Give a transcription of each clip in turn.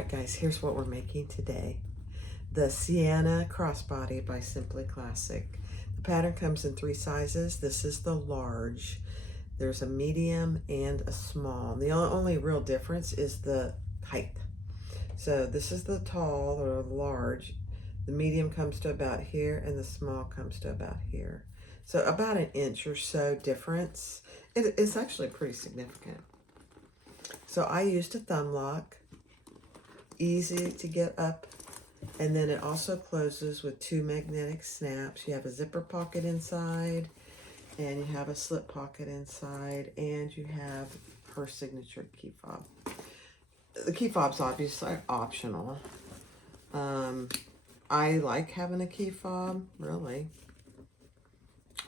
Alright guys, here's what we're making today. The Ciana Crossbody by Simply Classic. The pattern comes in 3 sizes. This is the large. There's a medium and a small. The only real difference is the height. So this is the tall or large. The medium comes to about here and the small comes to about here. So about an inch or so difference. It's actually pretty significant. So I used a thumb lock. Easy to get up, and then it also closes with 2 magnetic snaps. You have a zipper pocket inside, and you have a slip pocket inside, and you have her signature key fob. The key fob's obviously optional. I like having a key fob, really.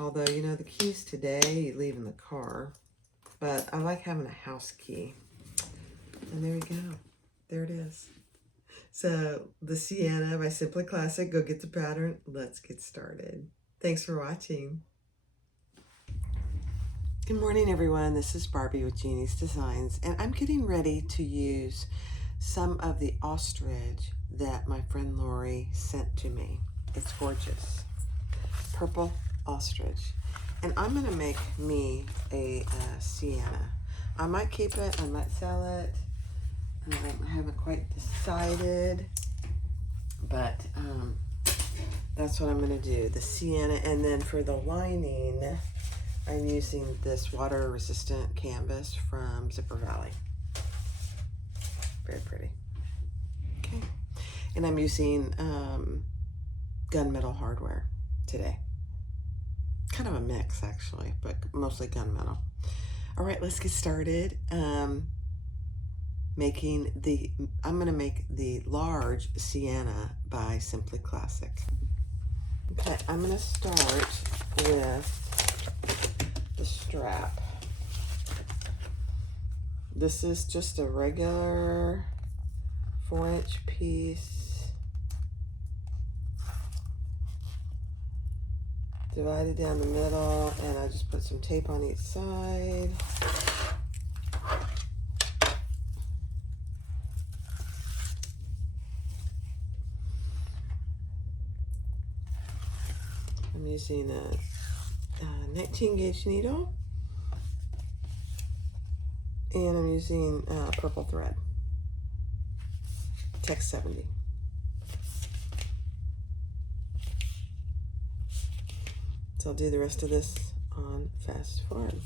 Although, you know, the keys today you leave in the car, but I like having a house key. And there you go. There it is. So, the Ciana by Simply Classic. Go get the pattern. Let's get started. Thanks for watching. Good morning, everyone. This is Barbie with Jeannie's Designs, and I'm getting ready to use some of the ostrich that my friend Lori sent to me. It's gorgeous. Purple ostrich. And I'm going to make me a Ciana. I might keep it. I might sell it. I haven't quite decided, but that's what I'm going to do, the Ciana. And then for the lining, I'm using this water-resistant canvas from Zipper Valley. Very pretty. Okay. And I'm using gunmetal hardware today. Kind of a mix, actually, but mostly gunmetal. All right, let's get started. I'm going to make the large Ciana by Simply Classic. Okay, I'm going to start with the strap. This is just a regular 4-inch piece, divided down the middle, and I just put some tape on each side. I'm using a 19 gauge needle, and I'm using purple thread, Tex 70. So I'll do the rest of this on fast forward.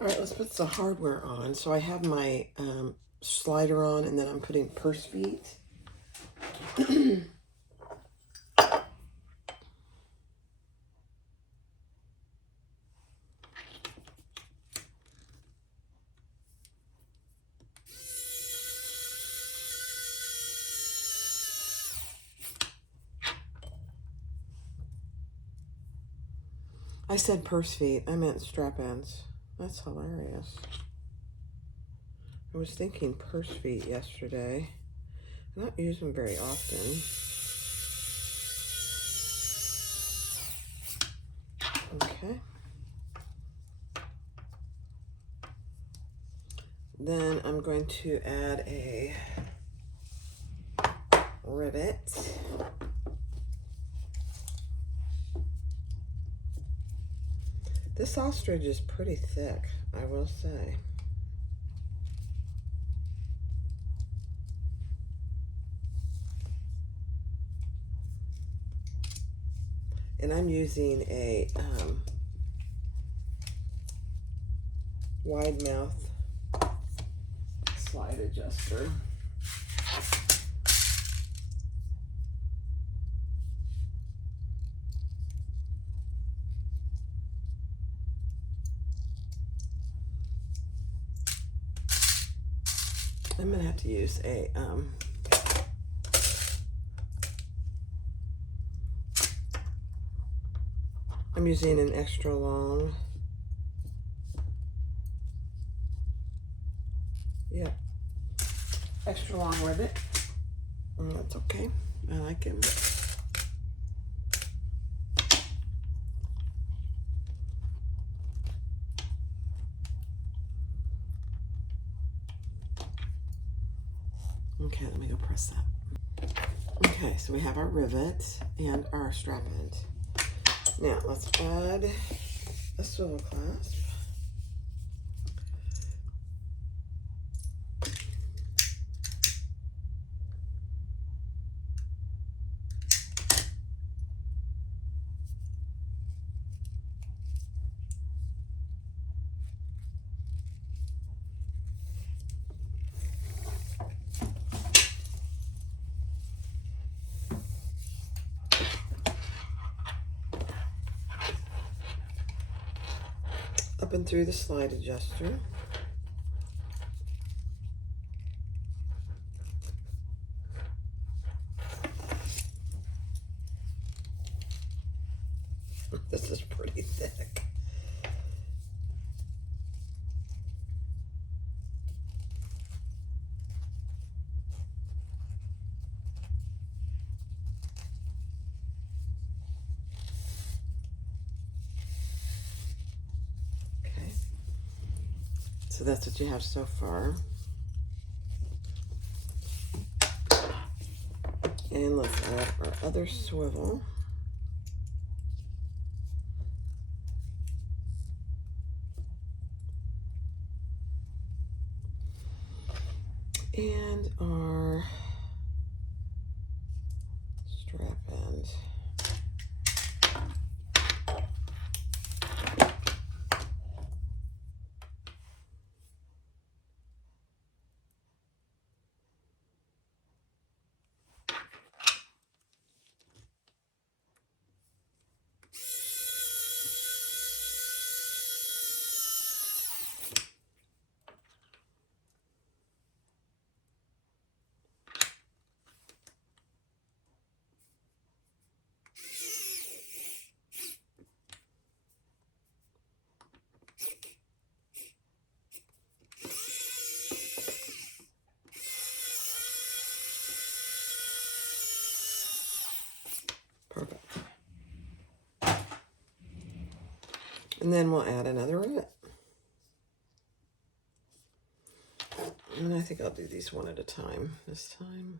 All right, let's put the hardware on. So I have my slider on, and then I'm putting purse feet. I said purse feet. I meant strap ends. That's hilarious. I was thinking purse feet yesterday. I don't use them very often. Okay. Then I'm going to add a rivet. This ostrich is pretty thick, I will say. And I'm using a wide mouth slide adjuster. I'm gonna have to use a I'm using an extra long. Yeah, extra long rivet. And that's okay. I like him. Okay, let me go press that. Okay, so we have our rivet and our strap end. Now let's add a swivel clasp. Up and through the slide adjuster. This is pretty thick. Okay, so that's what you have so far. And let's add our other swivel. And our strap end. Perfect. And then we'll add another rivet. And I think I'll do these one at a time this time.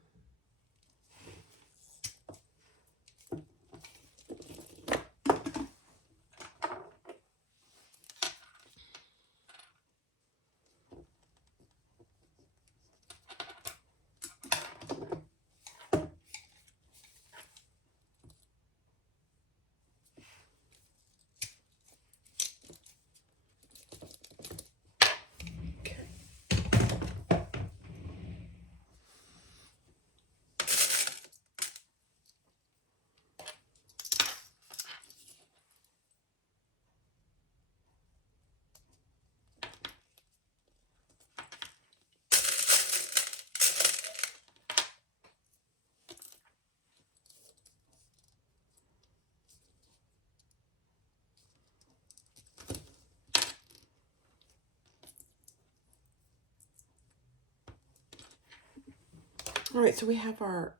All right, so we have our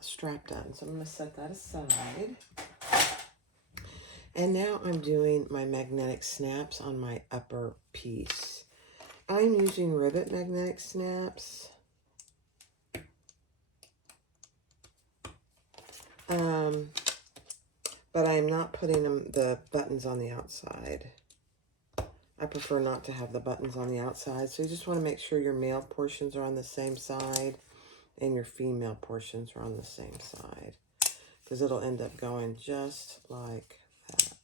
strap done. So I'm going to set that aside. And now I'm doing my magnetic snaps on my upper piece. I'm using rivet magnetic snaps. But I'm not putting the buttons on the outside. I prefer not to have the buttons on the outside. So you just want to make sure your male portions are on the same side and your female portions are on the same side, because it'll end up going just like that.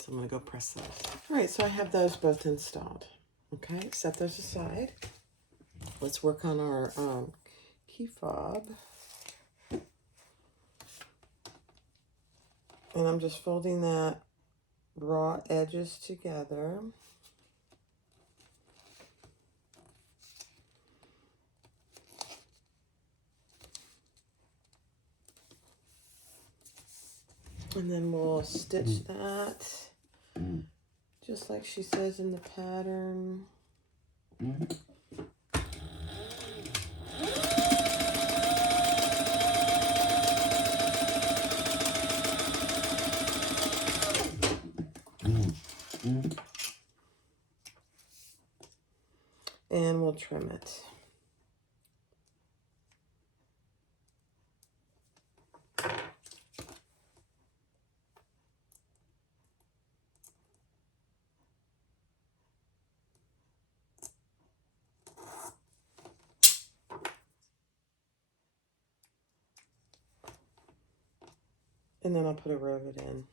So I'm going to go press those. All right, so I have those both installed. Okay, set those aside. Let's work on our key fob. And I'm just folding that raw edges together. And then we'll stitch that just like she says in the pattern. And we'll trim it. And then I'll put a rivet in.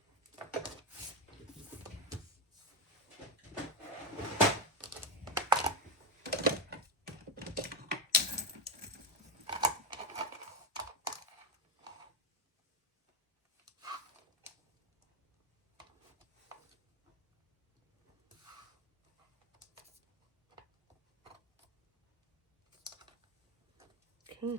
Okay.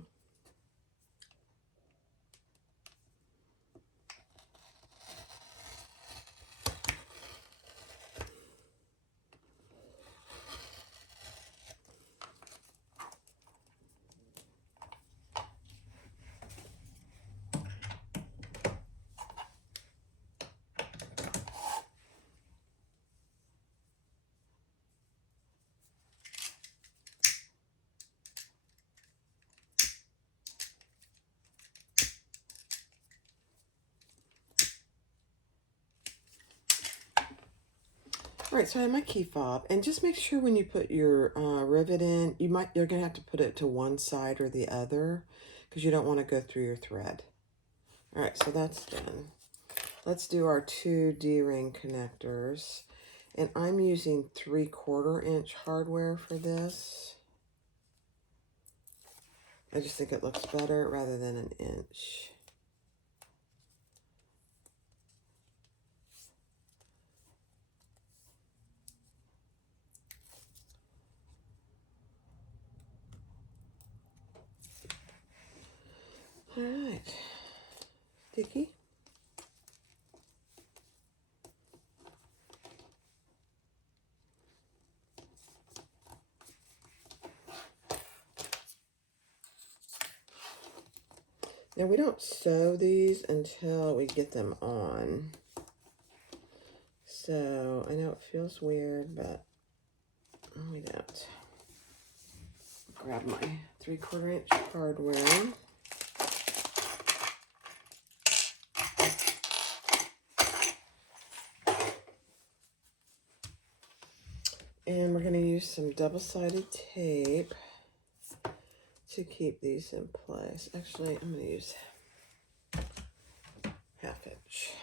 All right, so I have my key fob, and just make sure when you put your rivet in, you're gonna have to put it to one side or the other because you don't want to go through your thread. All right, so that's done. Let's do our 2 D-ring connectors, and I'm using 3/4 inch hardware for this. I just think it looks better rather than an inch. All right, sticky. Now we don't sew these until we get them on. So I know it feels weird, but we don't. Grab my 3/4 inch hardware. And we're going to use some double-sided tape to keep these in place. Actually, I'm going to use 1/2 inch.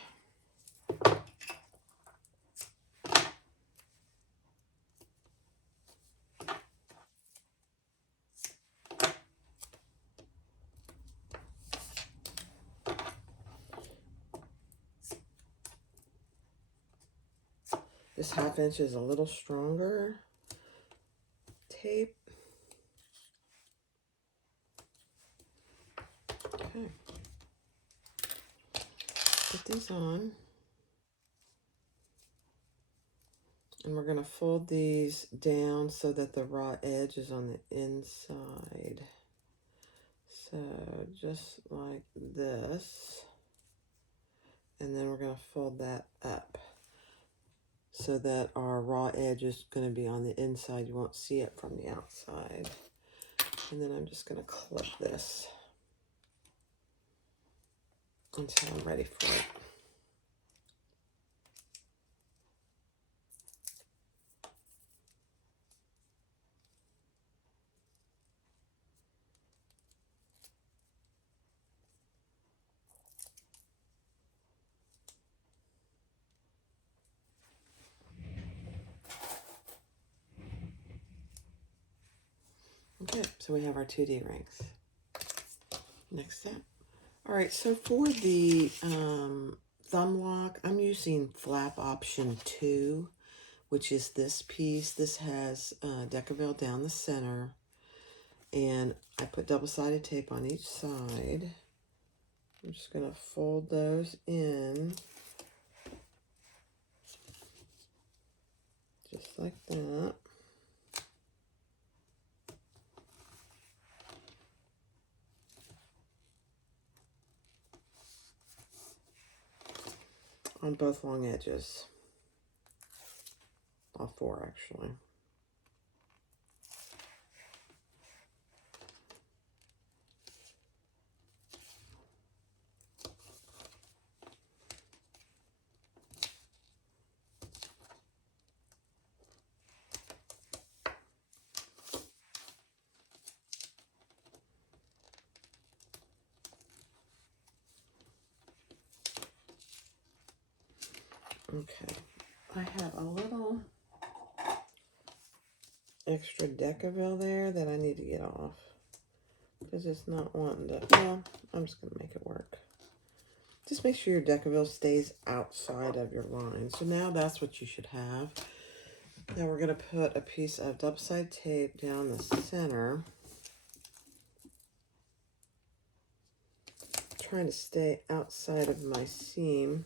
This 1/2 inch is a little stronger tape. Okay. Put these on. And we're going to fold these down so that the raw edge is on the inside. So just like this. And then we're going to fold that up so that our raw edge is going to be on the inside. You won't see it from the outside. And then I'm just going to clip this until I'm ready for it. Okay, so we have our 2 D-rings. Next step. All right, so for the thumb lock, I'm using flap option 2, which is this piece. This has Decaville down the center, and I put double-sided tape on each side. I'm just going to fold those in, just like that. On both long edges. All 4, actually. Okay, I have a little extra Decaville there that I need to get off because it's not wanting to. Well, I'm just going to make it work. Just make sure your Decaville stays outside of your line. So now that's what you should have. Now we're going to put a piece of double-sided tape down the center. Trying to stay outside of my seam.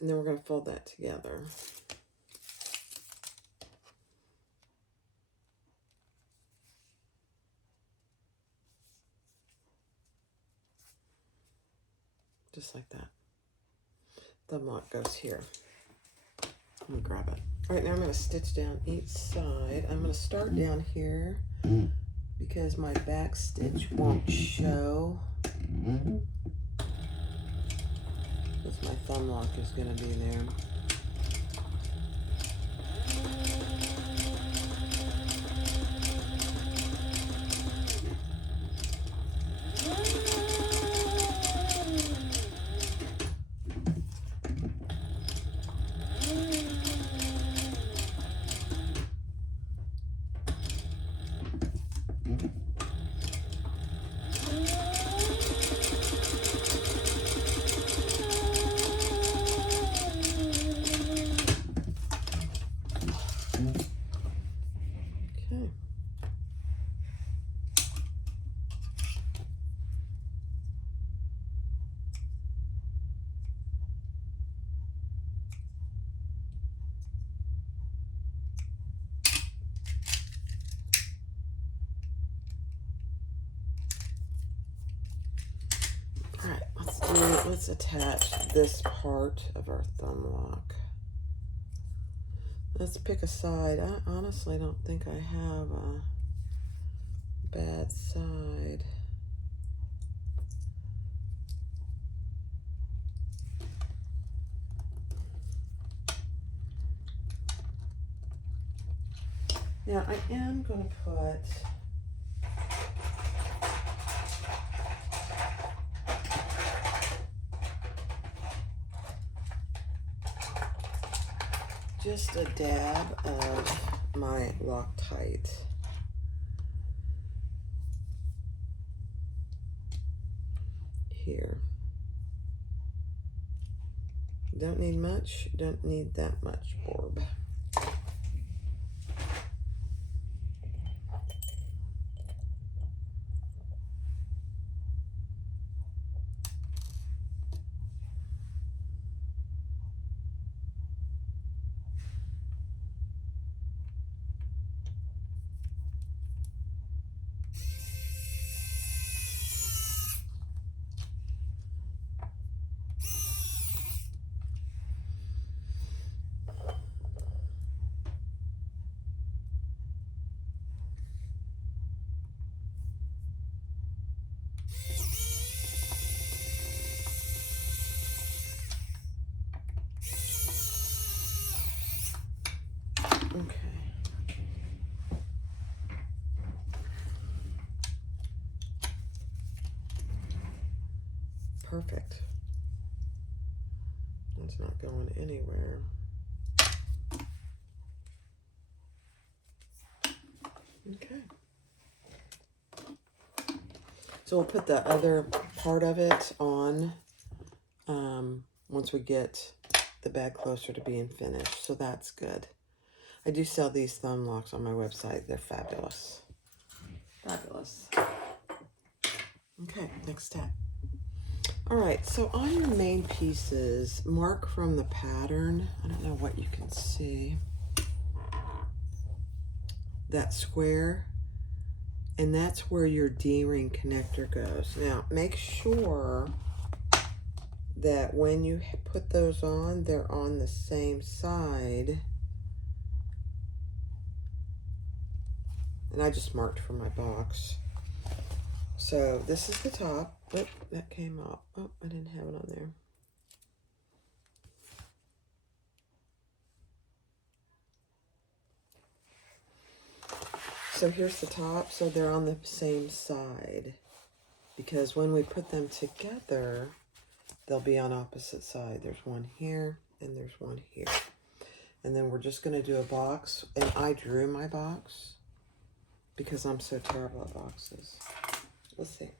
And then we're going to fold that together. Just like that. Thumb lock goes here. I'm going to grab it. All right, now I'm going to stitch down each side. I'm going to start down here because my back stitch won't show. Because my thumb lock is going to be there. Alright, let's attach this part of our thumb lock. Let's pick a side. I honestly don't think I have a bad side. Now I am going to put just a dab of my Loctite. Here. Don't need much, don't need that much orb. Okay. Perfect. That's not going anywhere. Okay. So we'll put the other part of it on once we get the bag closer to being finished. So that's good. I do sell these thumb locks on my website. They're fabulous. Fabulous. Okay, next step. All right, so on your main pieces, mark from the pattern. I don't know what you can see. That square, and that's where your D-ring connector goes. Now, make sure that when you put those on, they're on the same side. And I just marked for my box. So this is the top. Oh, that came up. Oh, I didn't have it on there. So here's the top. So they're on the same side. Because when we put them together, they'll be on opposite side. There's one here and there's one here. And then we're just going to do a box. And I drew my box because I'm so terrible at boxes. Let's see.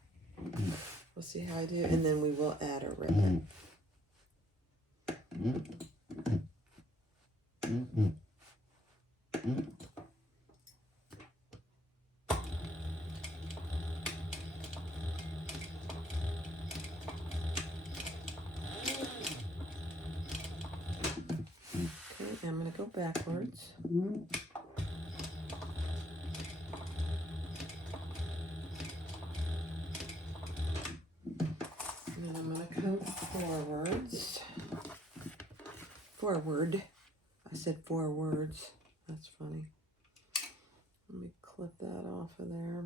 We'll see how I do. And then we will add a ribbon. Okay, I'm going to go backwards. And I'm going to come forwards. Forward. I said 4 words. That's funny. Let me clip that off of there.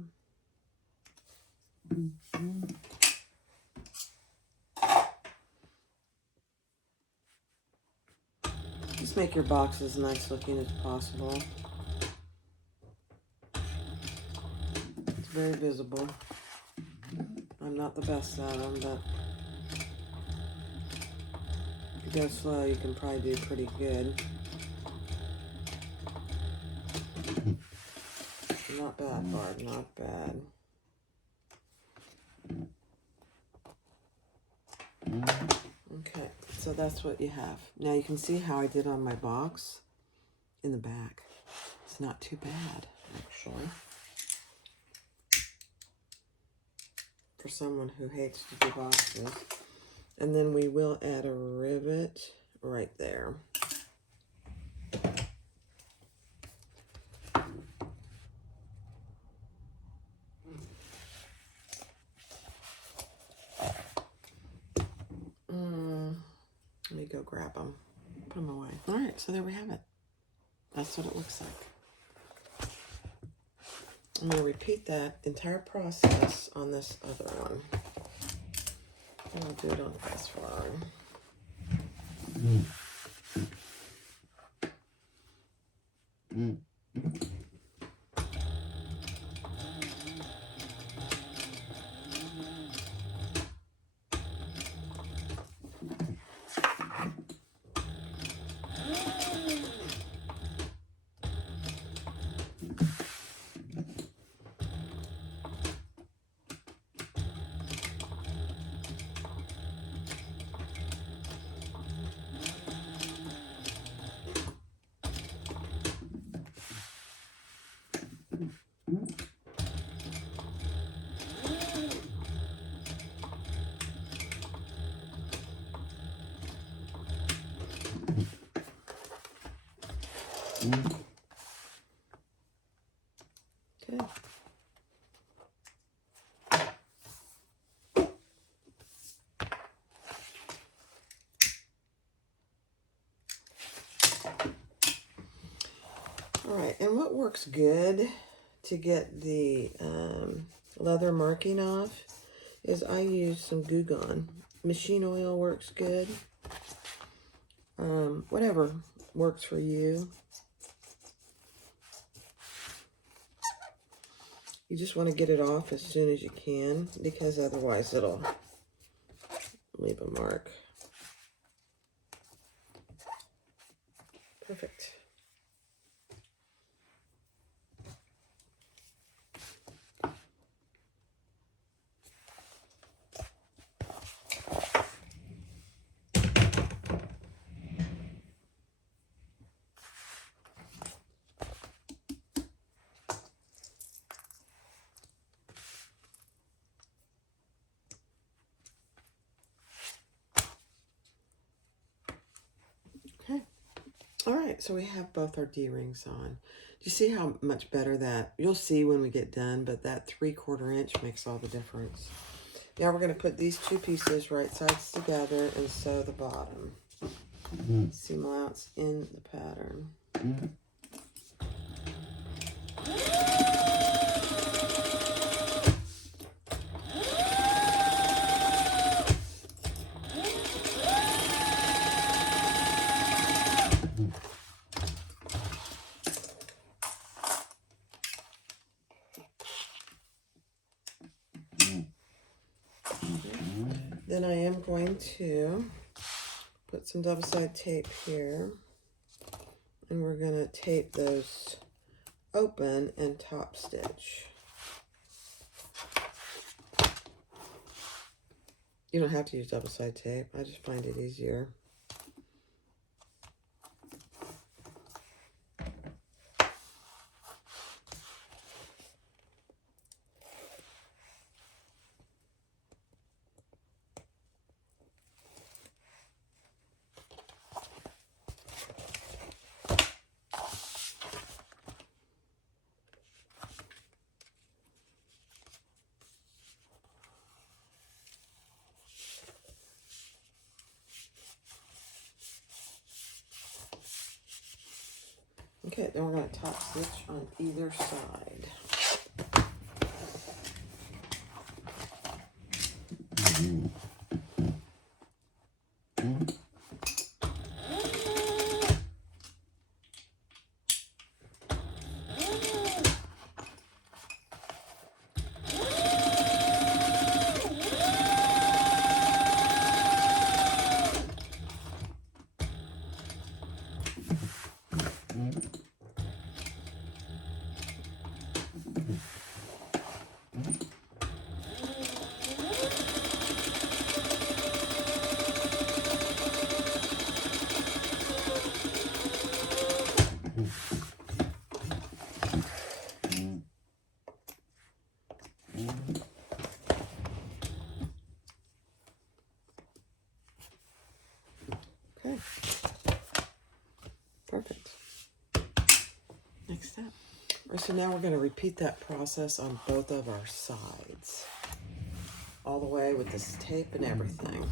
Just make your box as nice looking as possible. It's very visible. I'm not the best at them, but if you go slow, you can probably do pretty good. Not bad, Barb, not bad. Okay, so that's what you have. Now you can see how I did on my box in the back. It's not too bad, actually. For someone who hates to do boxes. And then we will add a rivet right there. Let me go grab them, put them away. All right, so there we have it. That's what it looks like. I'm going to repeat that entire process on this other one. And I'll do it on this one. Okay. All right, and what works good to get the leather marking off is I use some Goo Gone. Machine oil works good. Whatever works for you. You just want to get it off as soon as you can because otherwise it'll leave a mark. Perfect. Okay. All right, so we have both our D-rings on. Do you see how much better that, you'll see when we get done, but that 3/4 inch makes all the difference. Now we're going to put these two pieces right sides together and sew the bottom. Seam allowance in the pattern. Then I am going to put some double-sided tape here, and we're going to tape those open and top stitch. You don't have to use double-sided tape. I just find it easier. Okay, then we're going to top stitch on either side. Okay, perfect. Next step. All right, so now we're going to repeat that process on both of our sides, all the way with this tape and everything.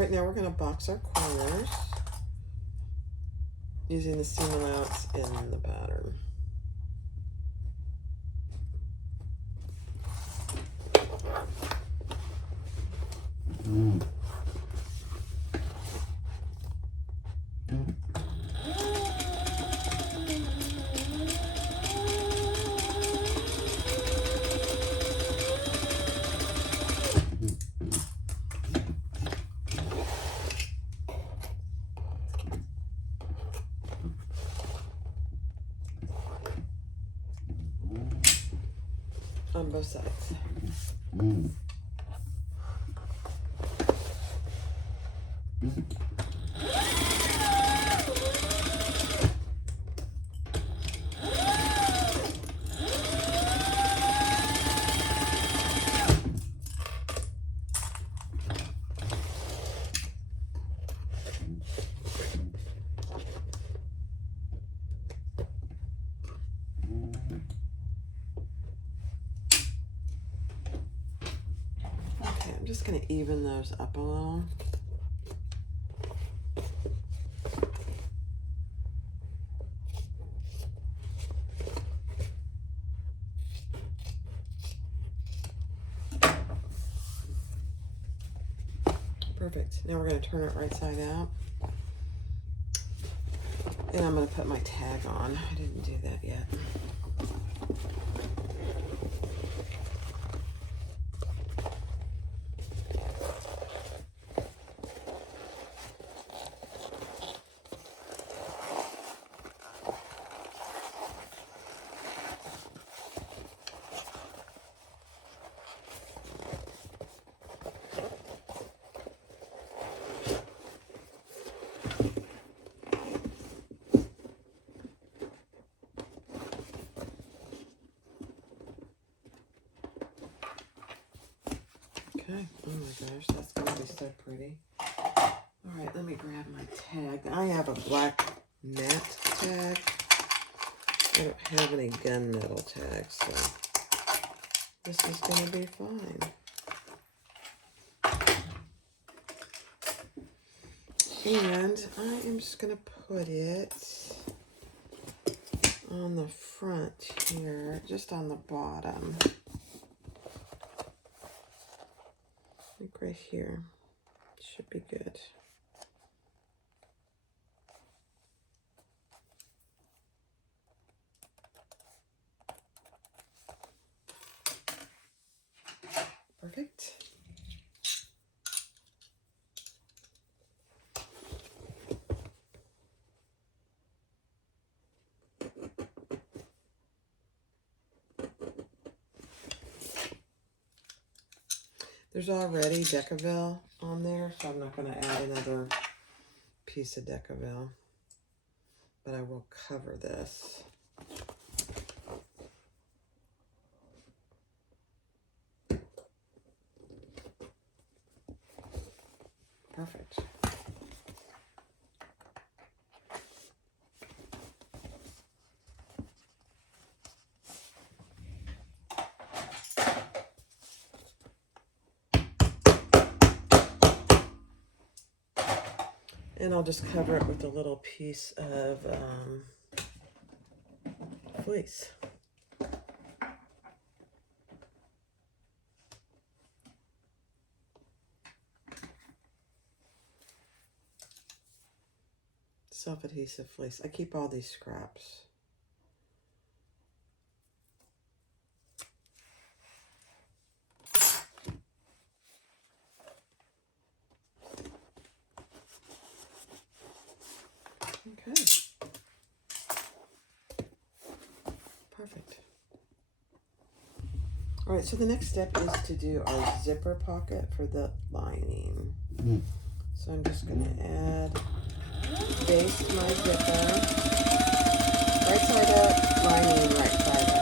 right, now we're going to box our corners using the seam allowance in the pattern. On both sides. Okay, I'm just going to even those up a little. Perfect. Now we're going to turn it right side out. And I'm going to put my tag on. I didn't do that yet. Okay, oh my gosh, that's going to be so pretty. All right, let me grab my tag. I have a black matte tag. I don't have any gunmetal tags, so this is going to be fine. And I am just going to put it on the front here, just on the bottom. Like right here. Should be good. Perfect. There's already Decaville on there, so I'm not going to add another piece of Decaville, but I will cover this. Perfect. And I'll just cover it with a little piece of fleece. Self-adhesive fleece. I keep all these scraps. Okay. Perfect. All right, so the next step is to do our zipper pocket for the lining. So I'm just going to add, baste my zipper, right side up, lining right side up.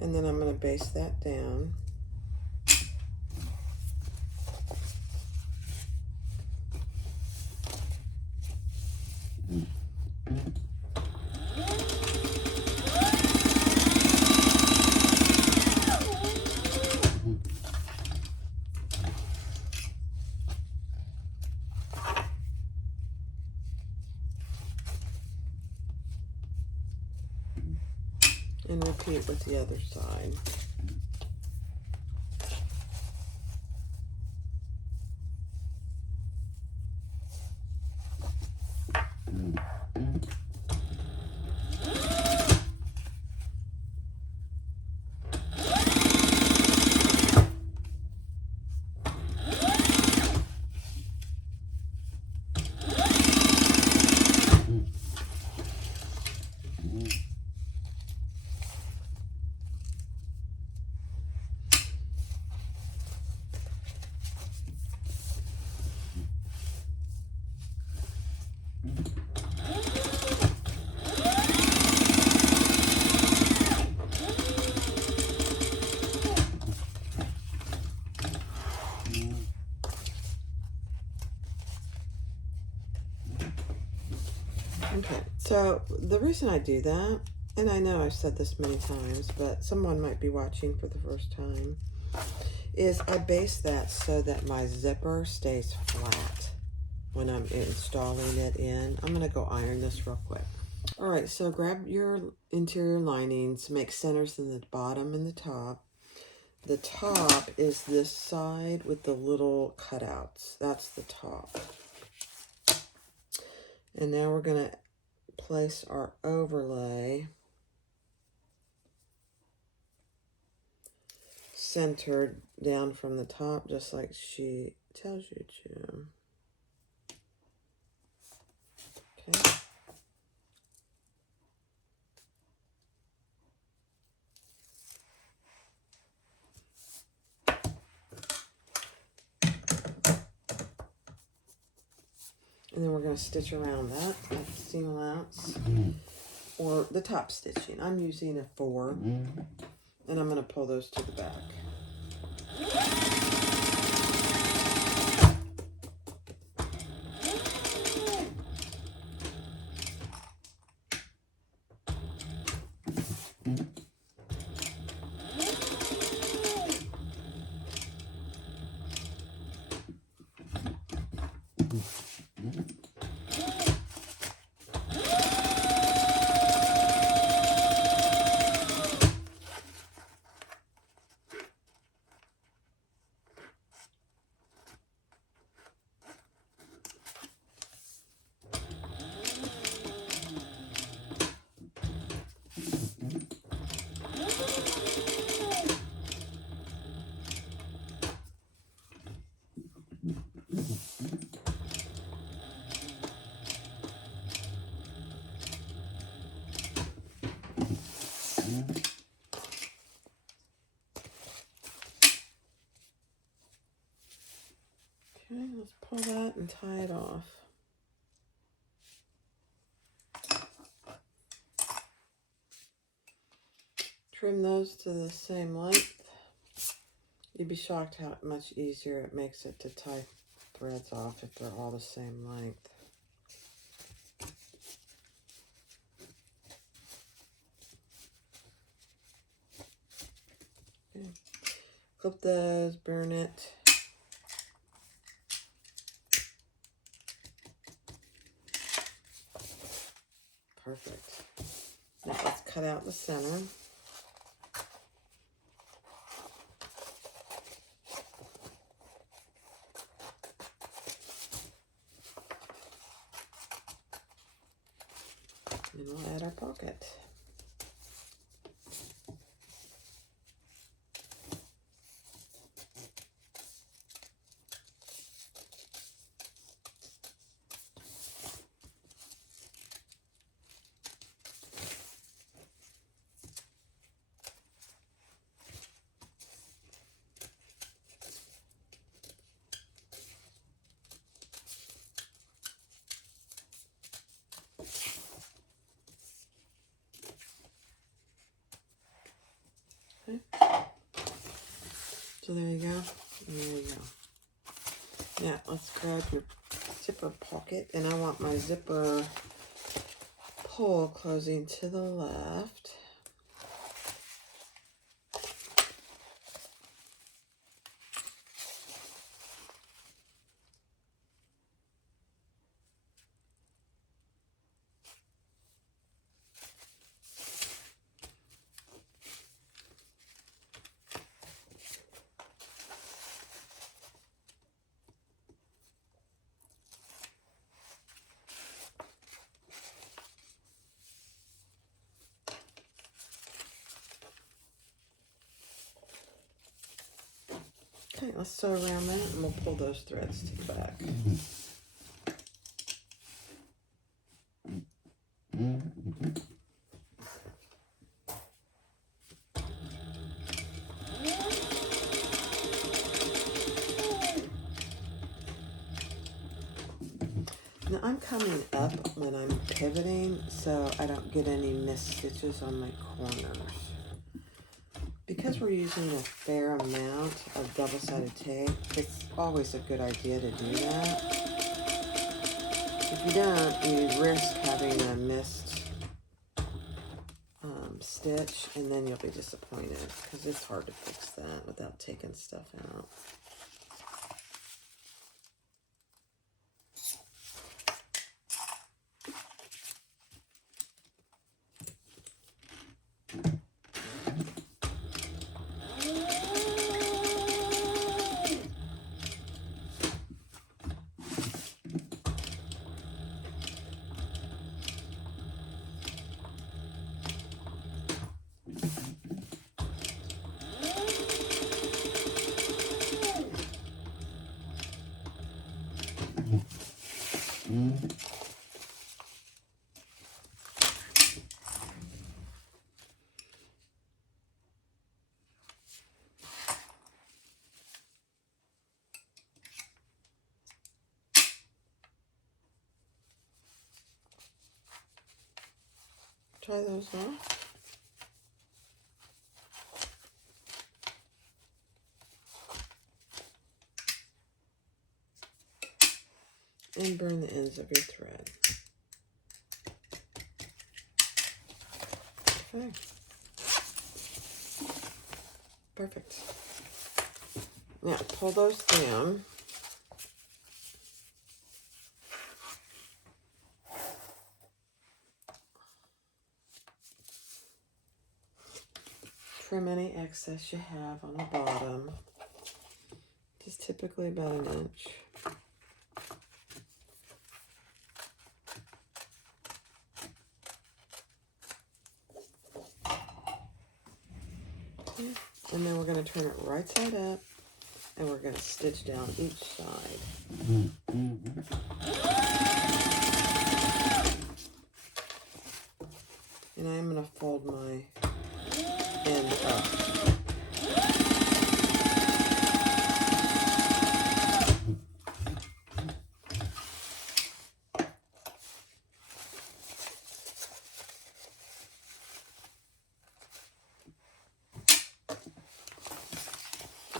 And then I'm going to baste that down. And repeat with the other side. Okay, so the reason I do that, and I know I've said this many times, but someone might be watching for the first time, is I base that so that my zipper stays flat when I'm installing it in. I'm going to go iron this real quick. All right, so grab your interior linings, make centers in the bottom and the top. The top is this side with the little cutouts. That's the top. And now we're going to place our overlay centered down from the top, just like she tells you to. Okay. And then we're going to stitch around that at the seam allowance or the top stitching. I'm using a 4, and I'm going to pull those to the back. Okay, let's pull that and tie it off. Trim those to the same length. You'd be shocked how much easier it makes it to tie threads off if they're all the same length. Okay. Clip those, burn it. Perfect. Now let's cut out the center. And we'll add our pocket. Okay. So there you go. And there you go. Now let's grab your zipper pocket, and I want my zipper pull closing to the left. Okay, let's sew around that and we'll pull those threads to the back. Now I'm coming up when I'm pivoting so I don't get any missed stitches on my corners. Because we're using a fair amount of double-sided tape, it's always a good idea to do that. If you don't, you risk having a missed stitch, and then you'll be disappointed because it's hard to fix that without taking stuff out. Try those off. And burn the ends of your thread. Okay. Perfect. Now pull those down. Trim any excess you have on the bottom. Just typically about an inch. Okay. And then we're going to turn it right side up, and we're going to stitch down each side. And I'm going to fold my end up.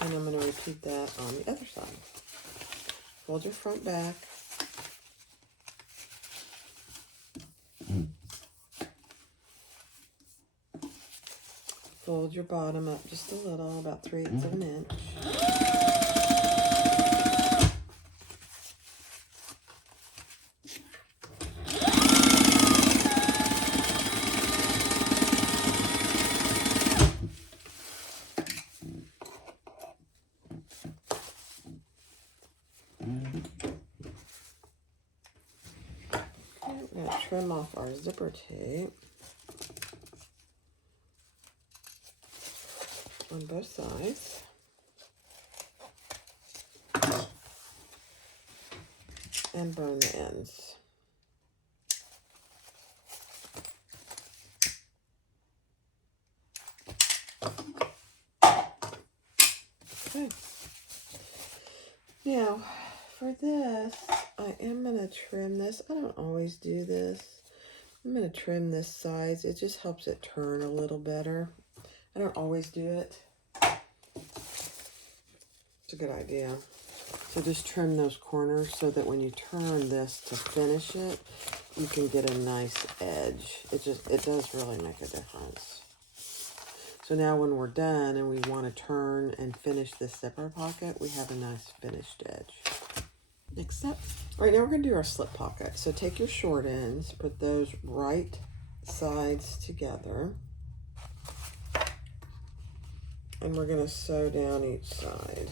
And I'm going to repeat that on the other side. Fold your front back. Fold your bottom up just a little, about 3/8 of an inch. We're going to trim off our zipper tape on both sides. And burn the ends. Okay. Now, for this, I am going to trim this. I don't always do this. I'm going to trim this sides. It just helps it turn a little better. I don't always do it. It's a good idea. So just trim those corners so that when you turn this to finish it, you can get a nice edge. It does really make a difference. So now when we're done and we want to turn and finish this zipper pocket, we have a nice finished edge. Next step. All right, now we're going to do our slip pocket. So take your short ends, put those right sides together, and we're going to sew down each side.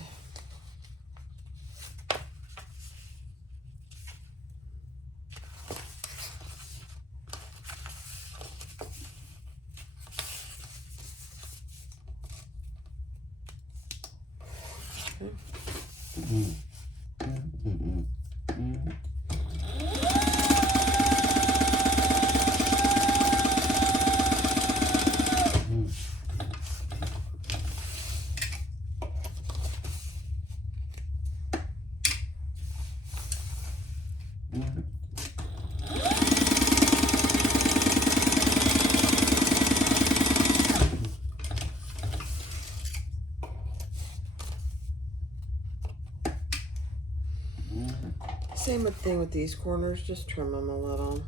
Same thing with these corners, just trim them a little.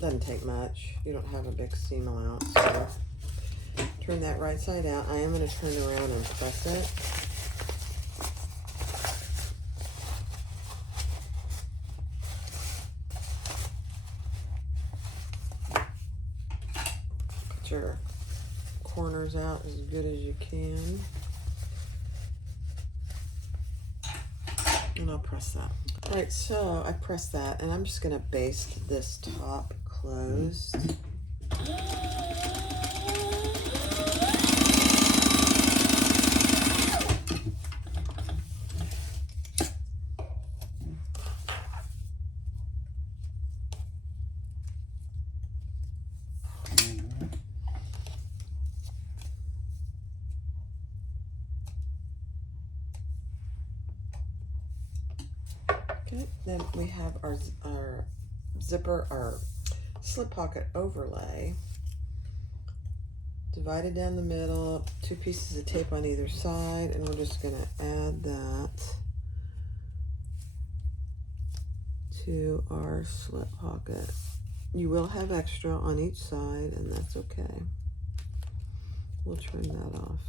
Doesn't take much. You don't have a big seam allowance. So turn that right side out. I am going to turn around and press it. Put your corners out as good as you can. And I'll press that. All right, so I pressed that, and I'm just going to baste this top closed. Okay, then we have our zipper, our slip pocket overlay. Divided down the middle, 2 pieces of tape on either side, and we're just going to add that to our slip pocket. You will have extra on each side, and that's okay. We'll trim that off.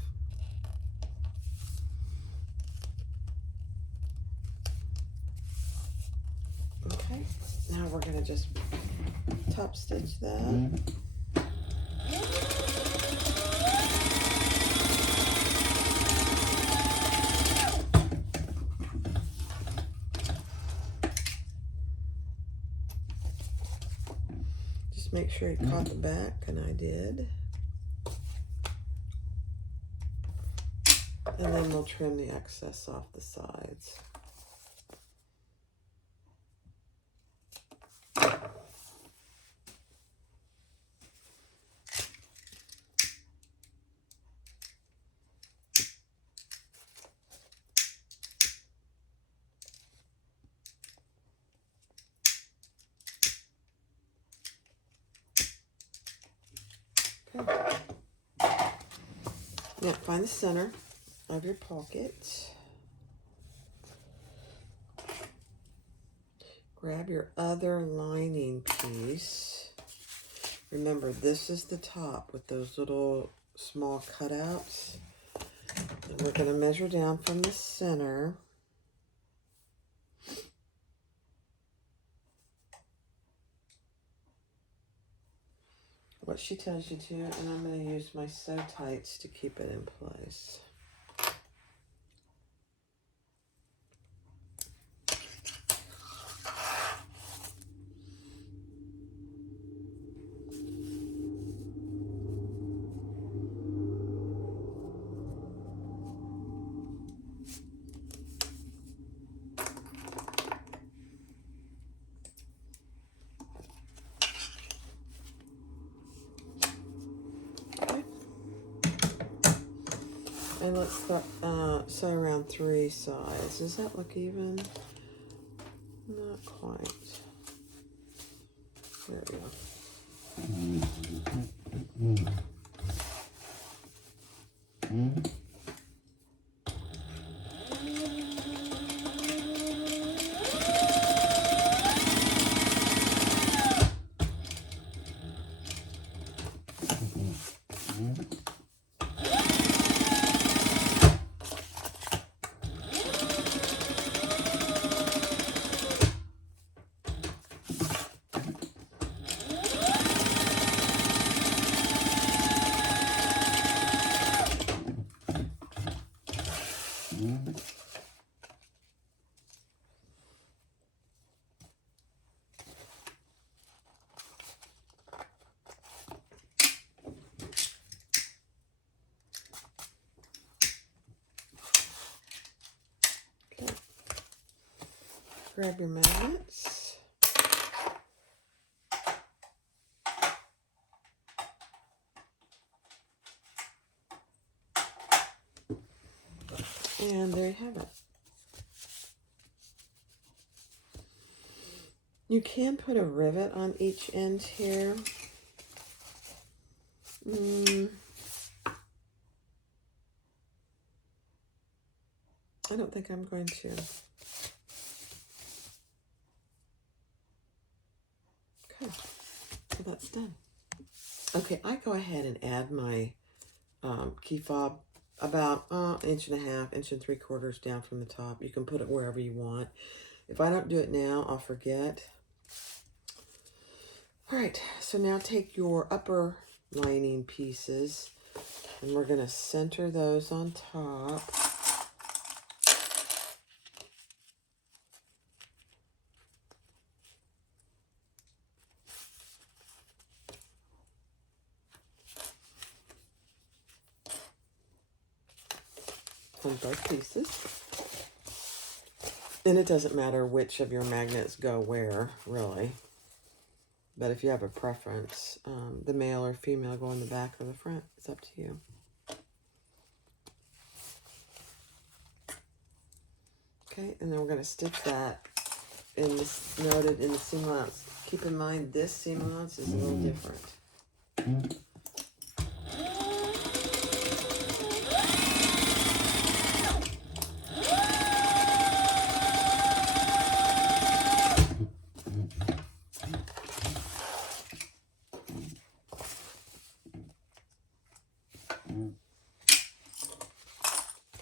Okay, now we're going to just top stitch that. Just make sure you caught the back, and I did. And then we'll trim the excess off the sides. Okay. Now find the center of your pocket. Grab your other lining piece. Remember, this is the top with those little small cutouts. And we're going to measure down from the center. What she tells you to, and I'm going to use my sew tights to keep it in place. And let's sew around 3 sides. Does that look even? Not quite. There we go. grab your magnets. And there you have it. You can put a rivet on each end here. I don't think I'm going to. Okay, so that's done. Okay, I go ahead and add my key fob about 1.5 inches, 1 3/4 down from the top. You can put it wherever you want. If I don't do it now, I'll forget. All right, so now take your upper lining pieces and we're going to center those on top. On both pieces. And it doesn't matter which of your magnets go where, really. But if you have a preference, the male or female go in the back or the front. It's up to you. Okay, and then we're going to stitch that in this, noted in the seam allowance. Keep in mind this seam allowance is a little different.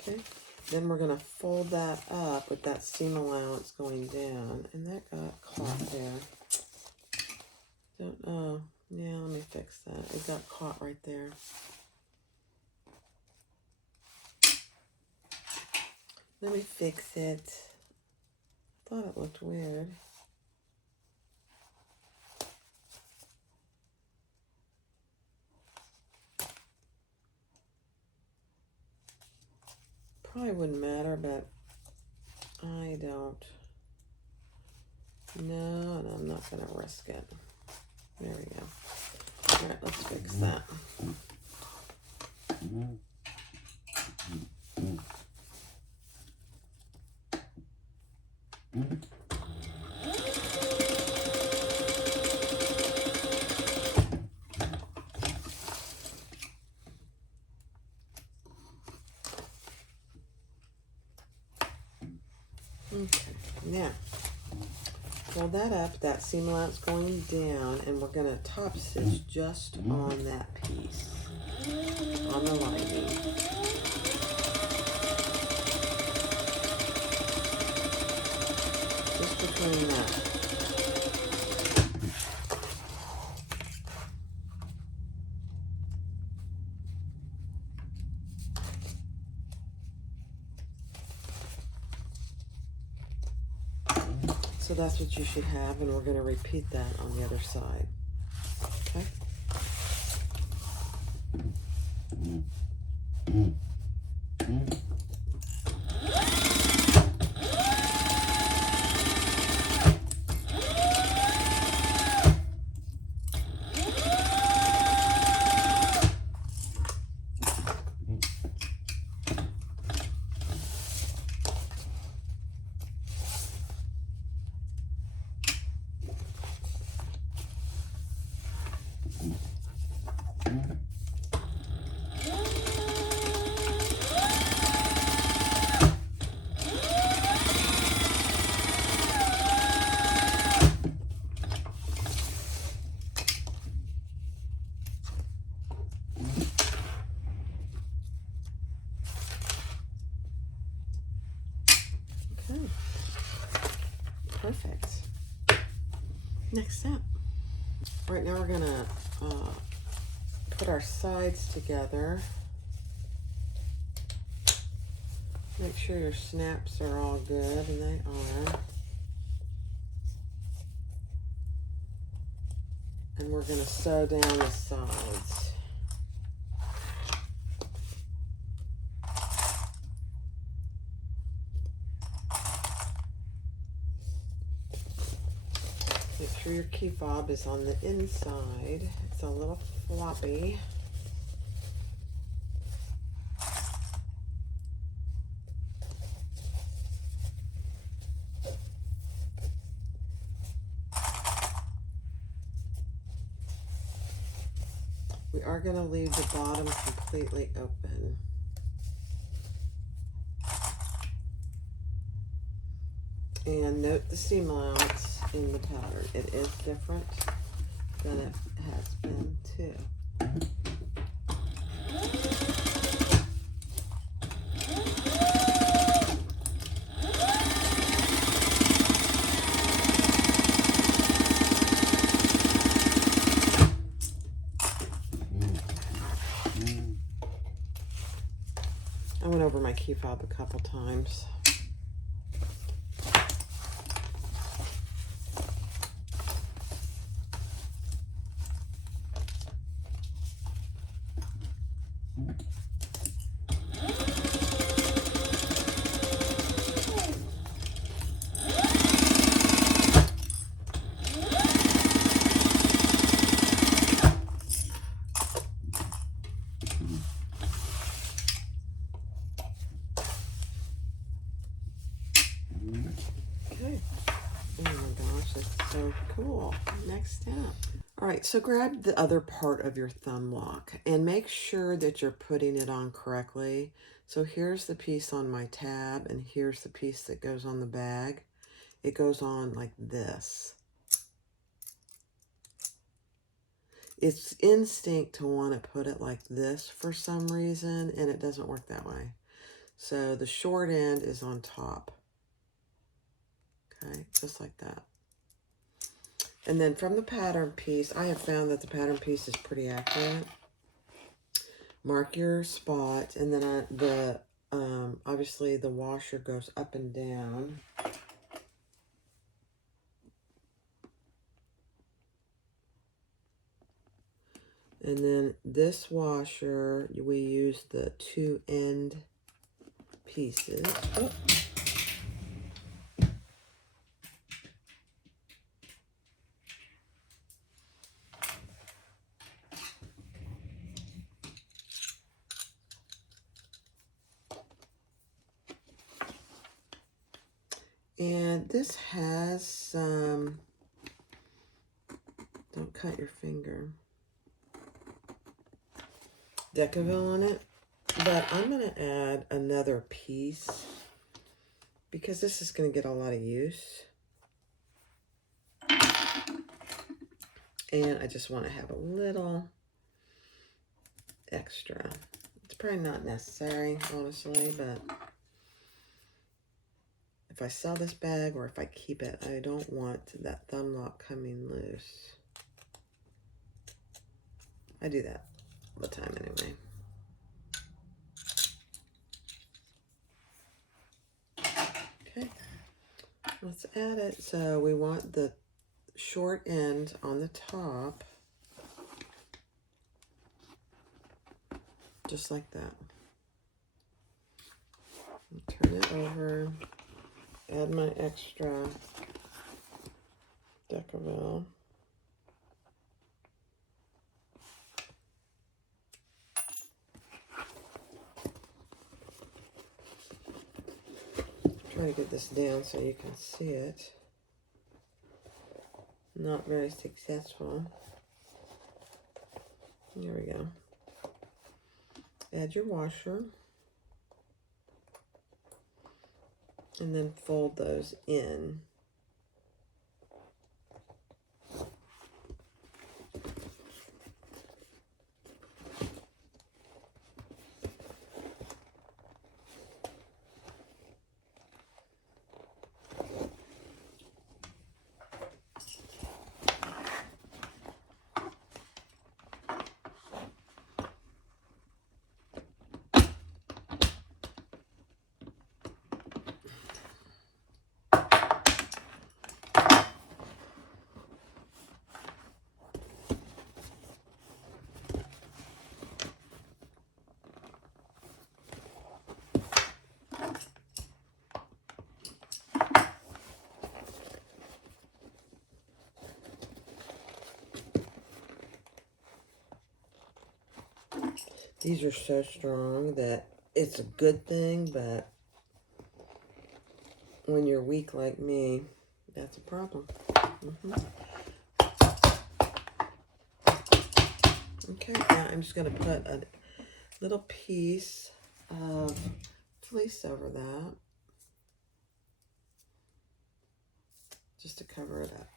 Okay, then we're going to fold that up with that seam allowance going down, and that got caught there. Oh, yeah, let me fix that. It got caught right there. Let me fix it. I thought it looked weird. Probably wouldn't matter, but I don't. No, and I'm not going to risk it. There we go. All right, let's fix that. Okay, now fold that up, that seam allowance going down, and we're going to top stitch just on that piece, on the lining. Just between that. So that's what you should have, and we're going to repeat that on the other side. Okay? Okay. Perfect. Next step. Right now we're gonna put our sides together. Make sure your snaps are all good, and they are. And we're gonna sew down the sides. your key fob is on the inside. It's a little floppy. We are going to leave the bottom completely open. And note the seam allowance in the pattern. It is different than it has been too. I went over my key fob a couple times. Okay. Oh my gosh, that's so cool. Next step. All right, so grab the other part of your thumb lock and make sure that you're putting it on correctly. So here's the piece on my tab, and here's the piece that goes on the bag. It goes on like this. It's instinct to want to put it like this for some reason, and it doesn't work that way. So the short end is on top. Okay, just like that. And then from the pattern piece, I have found that the pattern piece is pretty accurate. Mark your spot, and then obviously the washer goes up and down. And then this washer, we use the two end pieces. Oh. And this has some, don't cut your finger, Decaville on it. But I'm going to add another piece because this is going to get a lot of use. And I just want to have a little extra. It's probably not necessary, honestly, but if I sell this bag or if I keep it, I don't want that thumb lock coming loose. I do that all the time anyway. Okay, let's add it. So we want the short end on the top, just like that. Turn it over, add my extra Decaville. Try to get this down so you can see it. Not very successful. There we go. Add your washer. And then fold those in. These are so strong that it's a good thing, but when you're weak like me, that's a problem. Okay, now I'm just going to put a little piece of fleece over that, just to cover it up.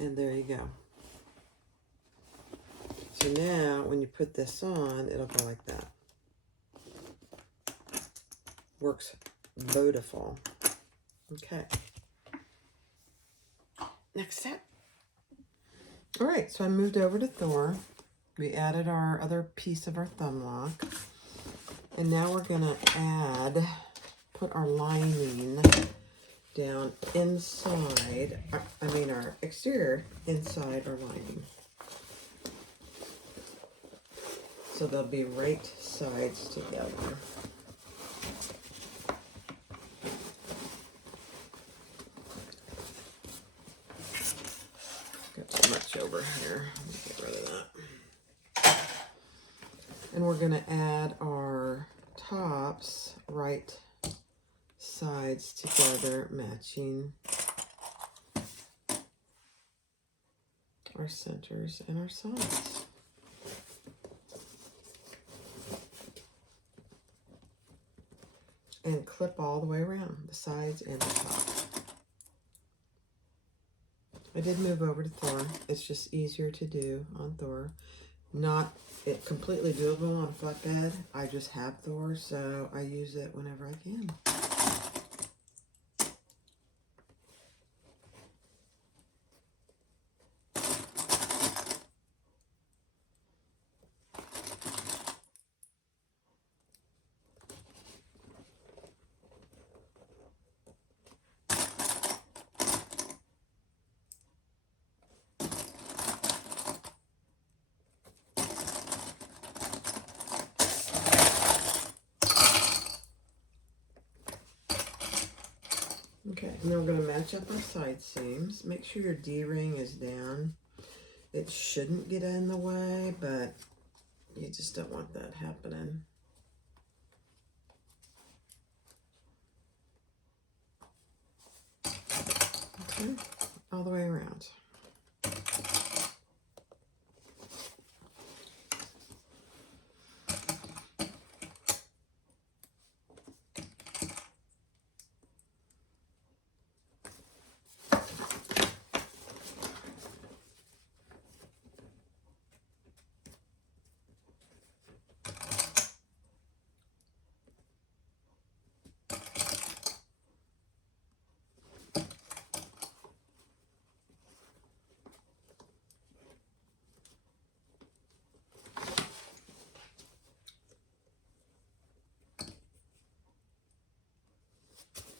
And there you go. So now when you put this on, it'll go like that. Works beautiful. Okay. Next step. All right, so I moved over to Thor. We added our other piece of our thumb lock. And now we're gonna put our lining down inside, our exterior inside our lining. So they'll be right sides together. Got too much over here. Let me get rid of that. And we're gonna add our tops right sides together, matching our centers and our sides. And clip all the way around, the sides and the top. I did move over to Thor. It's just easier to do on Thor. Not it completely doable on a flatbed. I just have Thor, so I use it whenever I can. Okay, and then we're going to match up our side seams. Make sure your D-ring is down. It shouldn't get in the way, but you just don't want that happening. Okay, all the way around.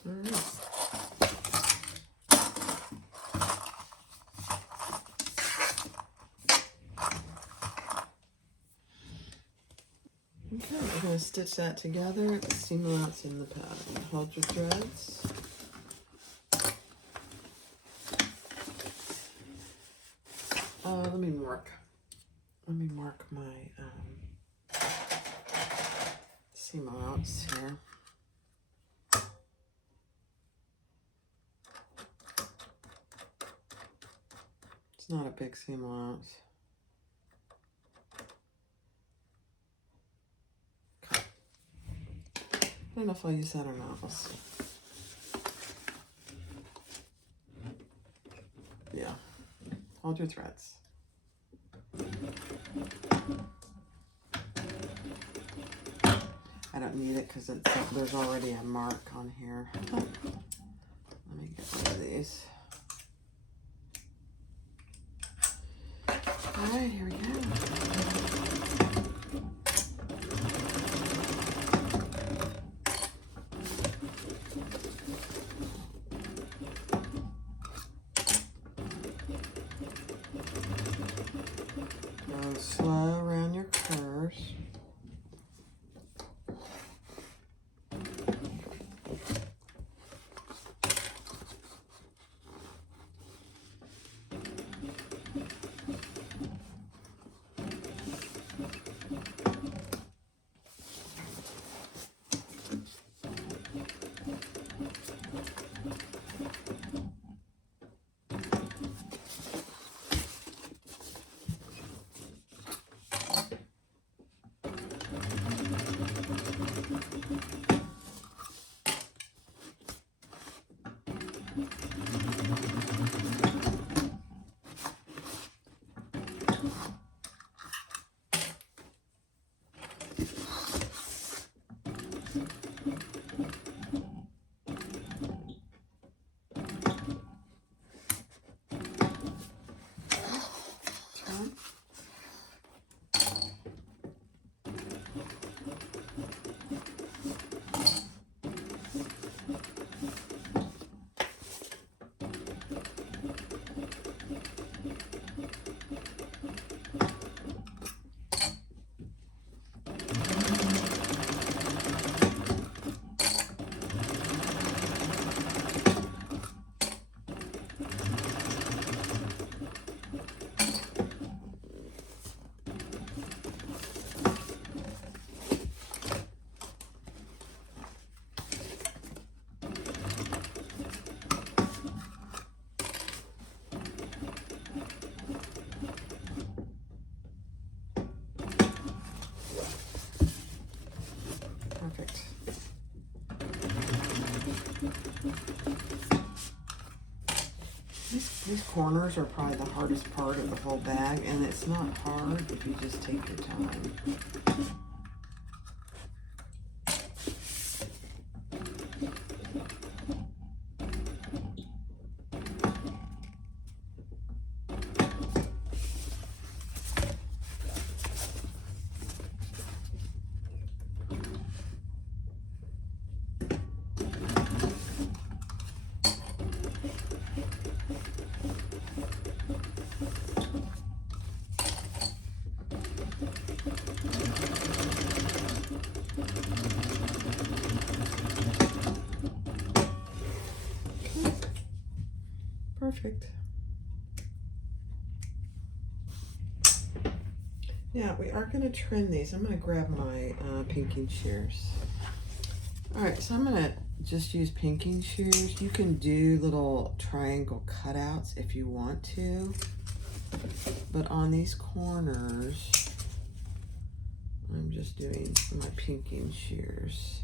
All right. Okay, we're going to stitch that together, the seam allowance in the pattern. Hold your threads. Let me mark my seam allowance here. It's not a big seam allowance. Okay. I don't know if I'll use that or not. We'll see. Yeah. Hold your threads. I don't need it because there's already a mark on here. Let me get rid of these. All right, here we go. Go slow around your curves. Perfect. These corners are probably the hardest part of the whole bag, and it's not hard if you just take your time. Perfect. Now we are going to trim these. I'm going to grab my pinking shears. All right, so I'm going to just use pinking shears. You can do little triangle cutouts if you want to, but on these corners, I'm just doing my pinking shears.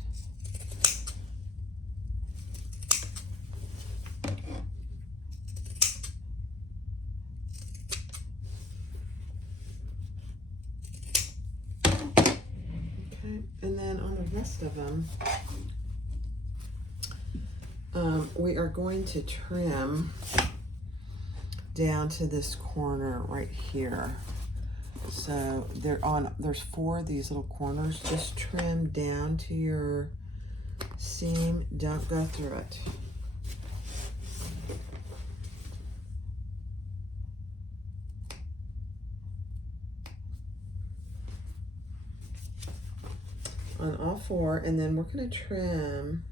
And then on the rest of them, we are going to trim down to this corner right here. So there's 4 of these little corners. Just trim down to your seam. Don't go through it. On all 4, and then we're going to trim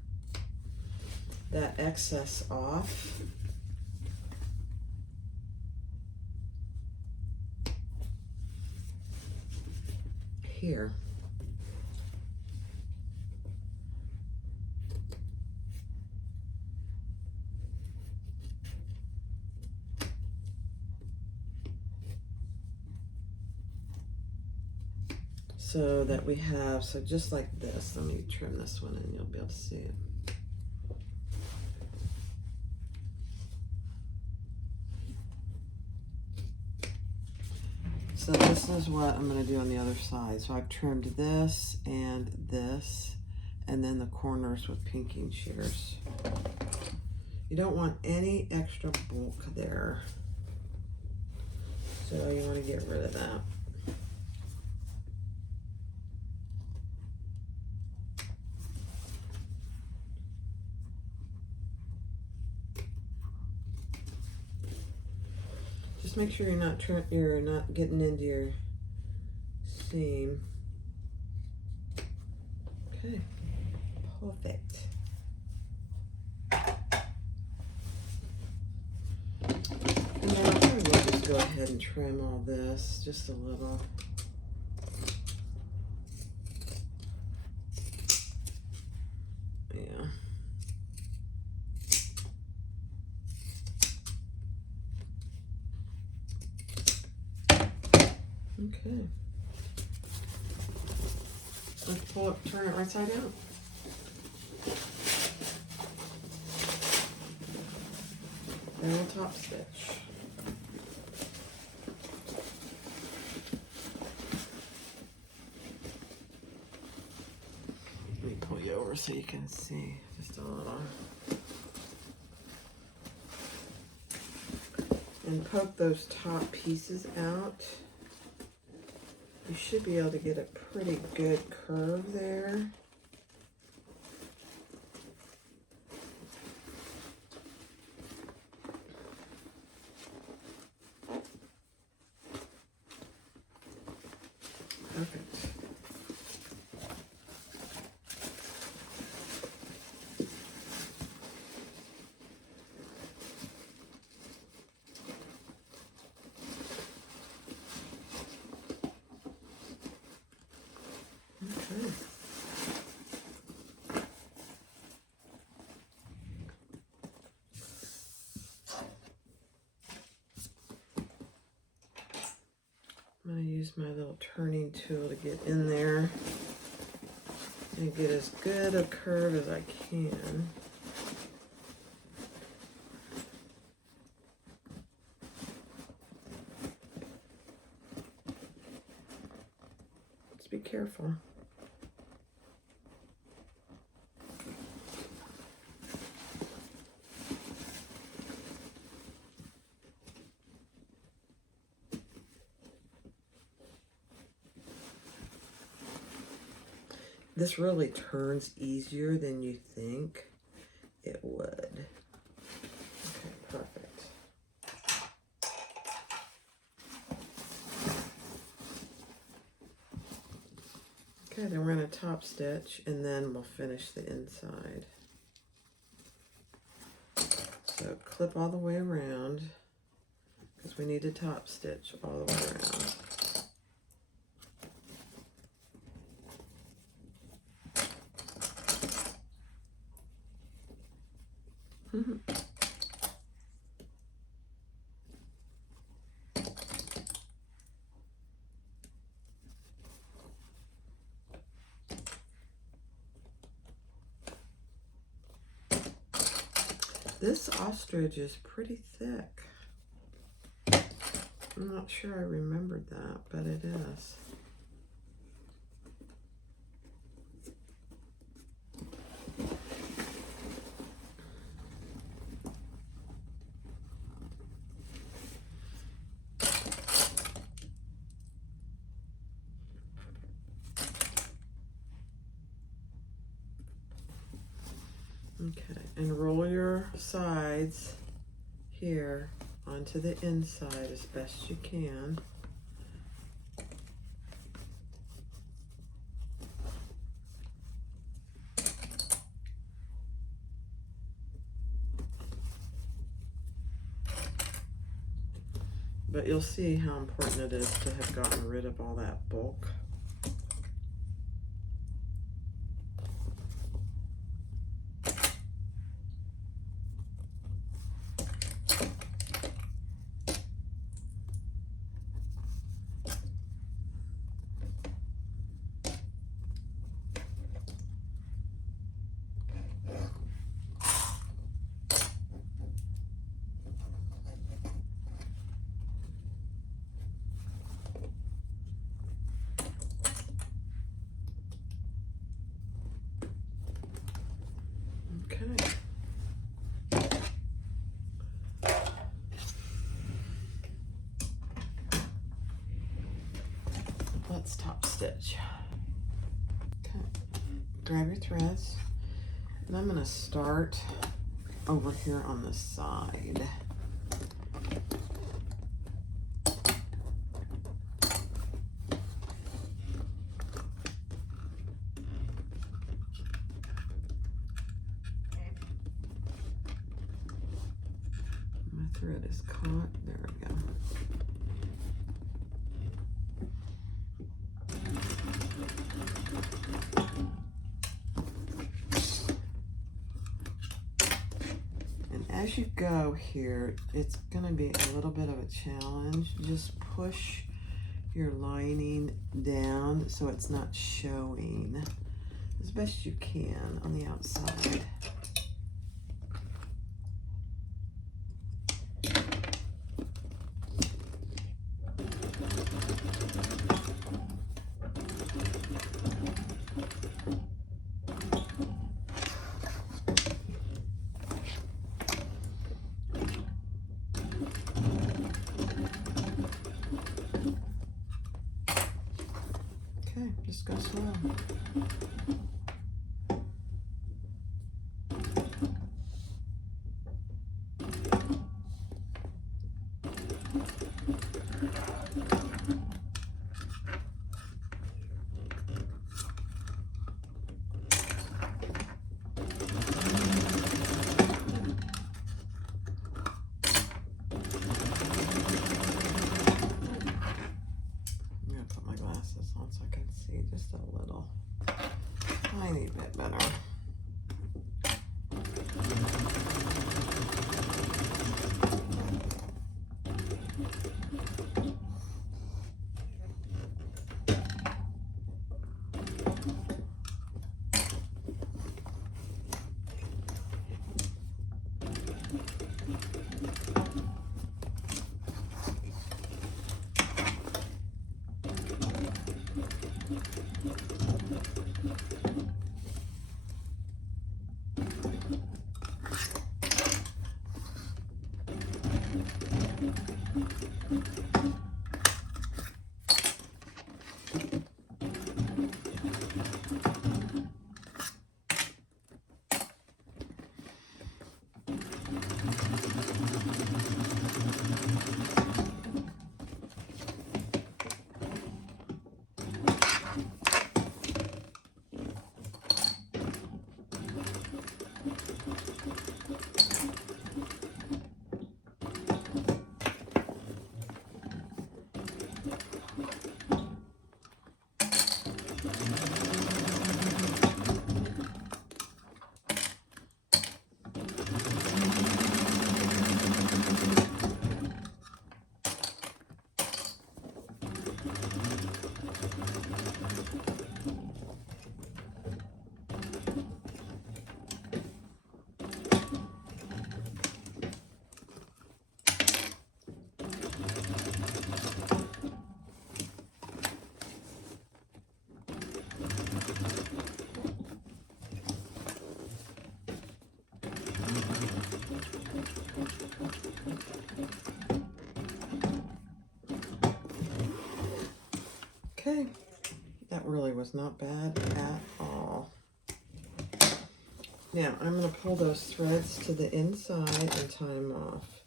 that excess off. Here. So that we have, so just like this, let me trim this one and you'll be able to see it. So this is what I'm going to do on the other side. So I've trimmed this, and then the corners with pinking shears. You don't want any extra bulk there. So you want to get rid of that. Just make sure you're not getting into your seam. Okay, perfect. And then I probably will just go ahead and trim all this just a little. Yeah. Okay. Let's pull it, turn it right side out. Then we'll top stitch. Let me pull you over so you can see just a little. And poke those top pieces out. You should be able to get a pretty good curve there. Perfect. Okay. I'm going to use my little turning tool to get in there and get as good a curve as I can. Just be careful. This really turns easier than you think it would. Okay, perfect. Okay, then we're going to top stitch and then we'll finish the inside. So clip all the way around because we need to top stitch all the way around. This ostrich is pretty thick. I'm not sure I remembered that, but it is. Okay, and roll your sides here onto the inside as best you can. But you'll see how important it is to have gotten rid of all that bulk. Okay. Let's top stitch. Okay. Grab your threads, and I'm going to start over here on the side. Thread is caught. There we go. And as you go here, it's going to be a little bit of a challenge. Just push your lining down so it's not showing as best you can on the outside. Okay, just go slow. So I can see just a little tiny bit better. Okay, that really was not bad at all. Now I'm going to pull those threads to the inside and tie them off.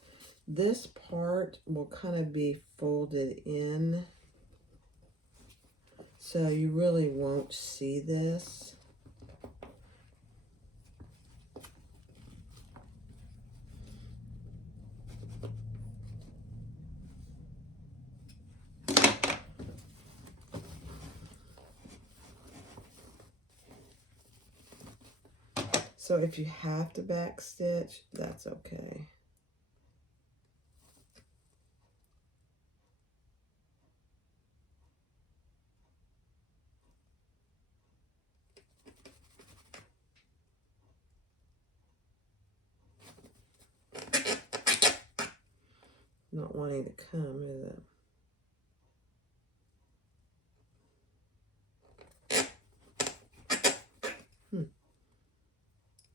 This part will kind of be folded in, so you really won't see this. So if you have to back stitch, that's okay. Not wanting to come, is it?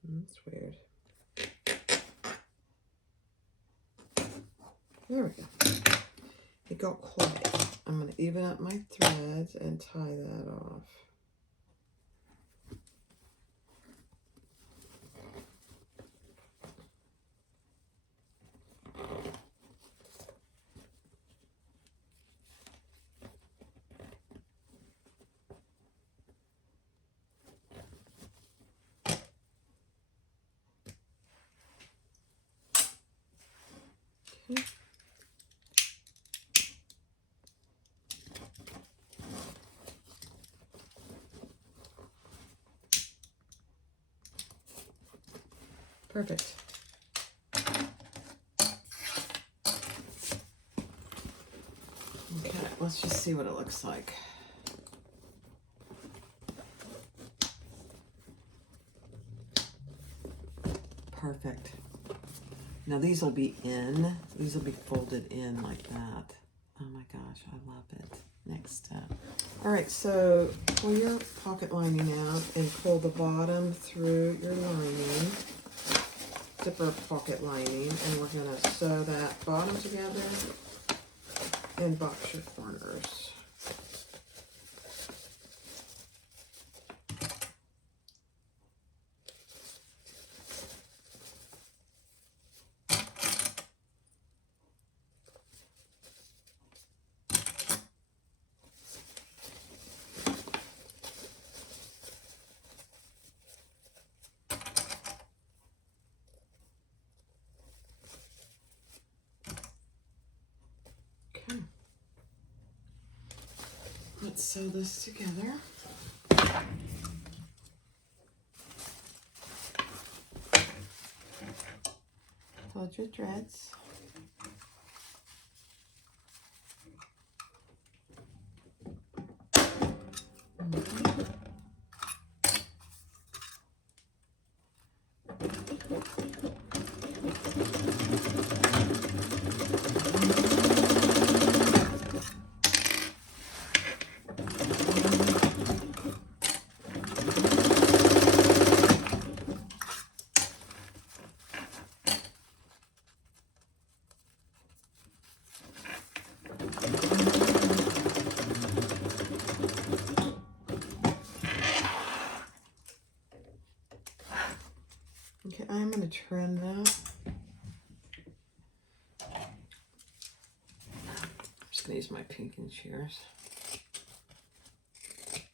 That's weird. There we go. It got quiet. I'm going to even up my threads and tie that off. Okay. Perfect. Okay, let's just see what it looks like. Perfect. Now these will be in. These will be folded in like that. Oh my gosh, I love it. Next step. All right, so pull your pocket lining out and pull the bottom through your lining, zipper pocket lining, and we're gonna sew that bottom together and box your corners. let's sew this together. Hold your threads. Okay, I'm going to trim that. I'm just going to use my pinking shears. Okay.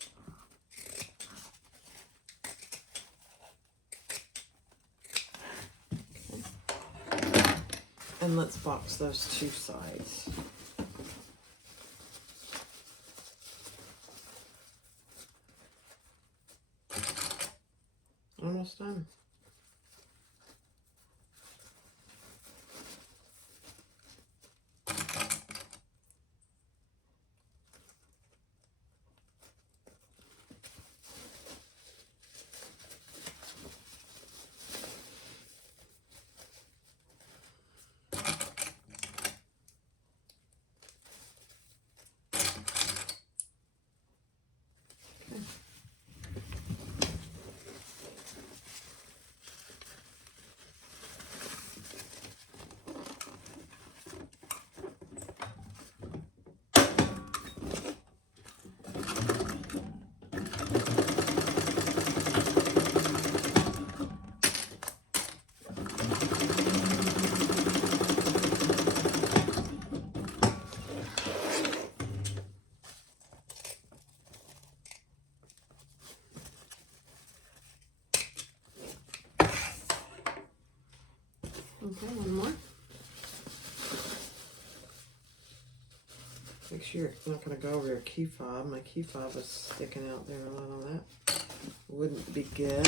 And let's box those two sides. Almost done. Okay, one more. Make sure you're not going to go over your key fob. My key fob is sticking out there a little. That wouldn't be good.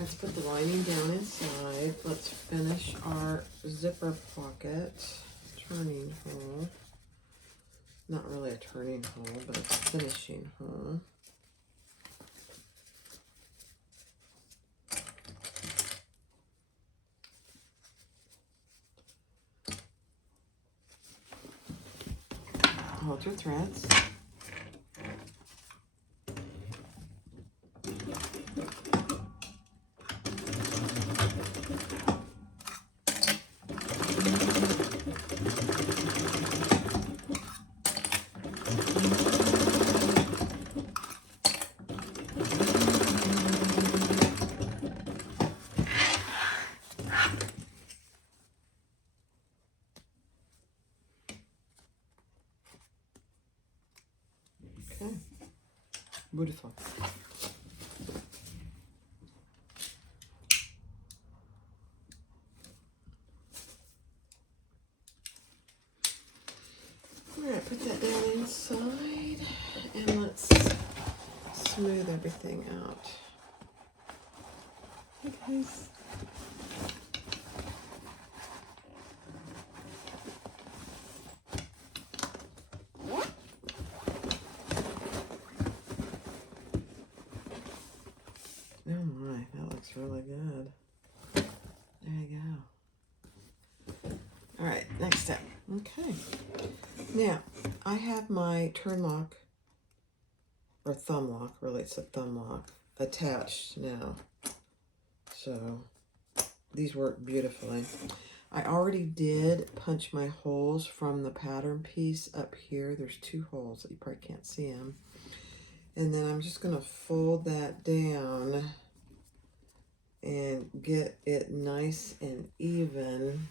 Let's put the lining down inside. Let's finish our zipper pocket turning hole. Not really a turning hole, but a finishing hole. Hold your threads. Okay, beautiful. All right, put that down inside and let's smooth everything out. Hey guys. Oh my, that looks really good. There you go. All right, next step. Okay. Now, I have my turn lock, or thumb lock, really it's a thumb lock, attached now. So these work beautifully. I already did punch my holes from the pattern piece up here. There's 2 holes that you probably can't see them. And then I'm just going to fold that down and get it nice and even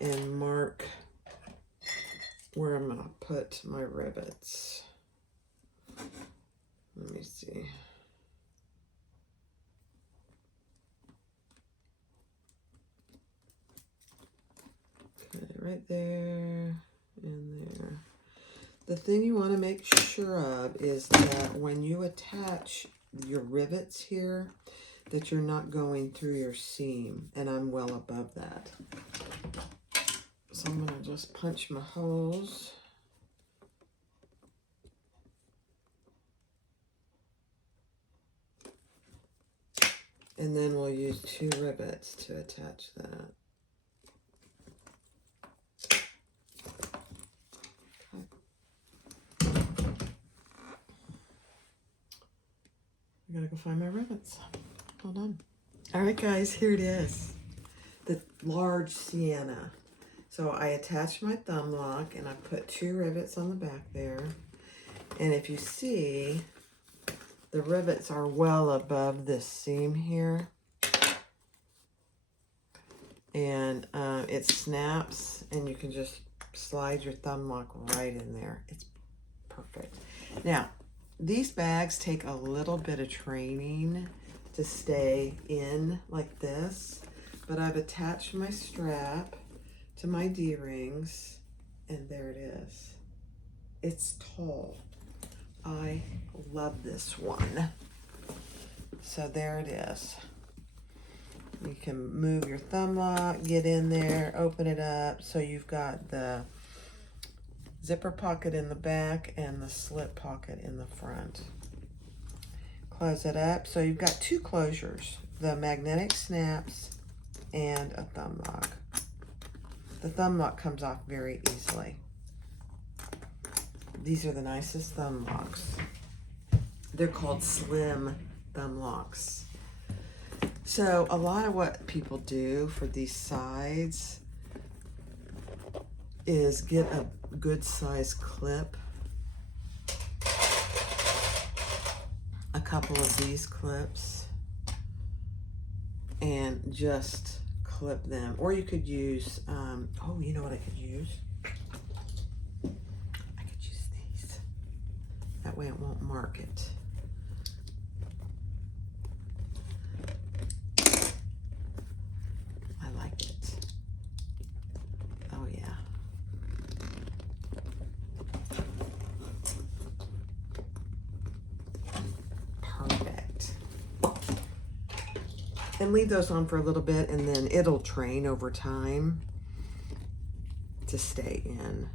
and mark where I'm going to put my rivets. Let me see. Okay, right there and there. The thing you want to make sure of is that when you attach your rivets here, that you're not going through your seam, and I'm well above that. So I'm going to just punch my holes. And then we'll use 2 rivets to attach that. I gotta go find my rivets. Hold on. All right, guys, here it is. The large Ciana. So I attached my thumb lock and I put 2 rivets on the back there. And if you see, the rivets are well above this seam here. And it snaps and you can just slide your thumb lock right in there. It's perfect. Now, these bags take a little bit of training to stay in like this, but I've attached my strap to my D-rings, and there it is. It's tall. I love this one. So there it is. You can move your thumb lock, get in there, open it up. So you've got the zipper pocket in the back and the slip pocket in the front. Close it up. So you've got 2 closures, the magnetic snaps and a thumb lock. The thumb lock comes off very easily. These are the nicest thumb locks. They're called slim thumb locks. So a lot of what people do for these sides is get a good size clip, a couple of these clips, and just clip them. Or you could use, oh, you know what I could use? I could use these. That way it won't mark it. I like it. Oh yeah. Perfect. And leave those on for a little bit, and then it'll train over time to stay in.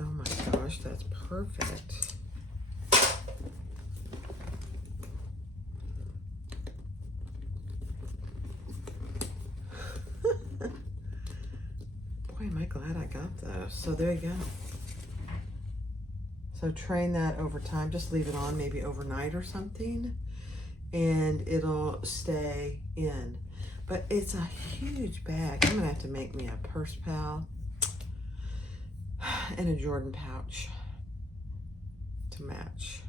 Oh my gosh, that's perfect. Boy, am I glad I got those. So there you go. So train that over time. Just leave it on maybe overnight or something, and it'll stay in. But it's a huge bag. I'm gonna have to make me a purse pal and a Jordan pouch to match,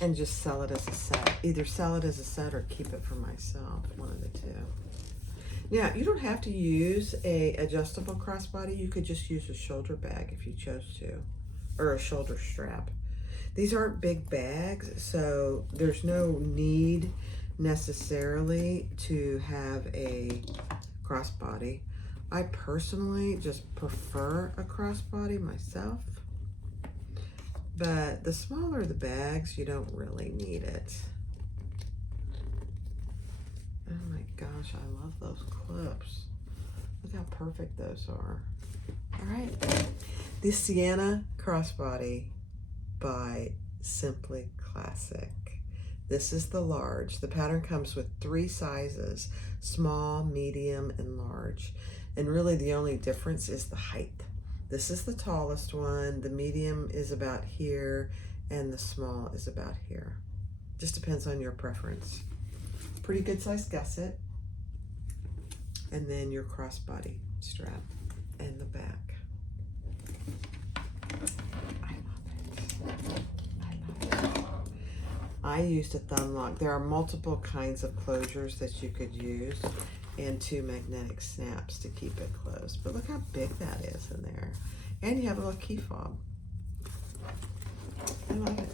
and just sell it as a set. Either sell it as a set or keep it for myself, one of the 2. Now, you don't have to use a adjustable crossbody. You could just use a shoulder bag if you chose to, or a shoulder strap. These aren't big bags, so there's no need necessarily to have a crossbody. I personally just prefer a crossbody myself, but the smaller the bags, you don't really need it. Oh my gosh, I love those clips. Look how perfect those are. All right, the Ciana Crossbody by Simply Classic. This is the large. The pattern comes with 3 sizes, small, medium, and large. And really the only difference is the height. This is the tallest one. The medium is about here, and the small is about here. Just depends on your preference. Pretty good sized gusset. And then your crossbody strap and the back. I love it. I love it. I used a thumb lock. There are multiple kinds of closures that you could use, and 2 magnetic snaps to keep it closed. But look how big that is in there. And you have a little key fob. I love it.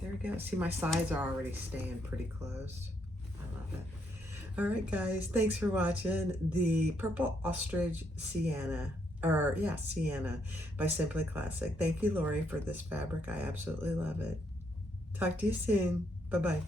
There we go. See, my sides are already staying pretty closed. I love it. All right, guys. Thanks for watching the Purple Ostrich Ciana. Ciana by Simply Classic. Thank you, Lori, for this fabric. I absolutely love it. Talk to you soon. Bye-bye.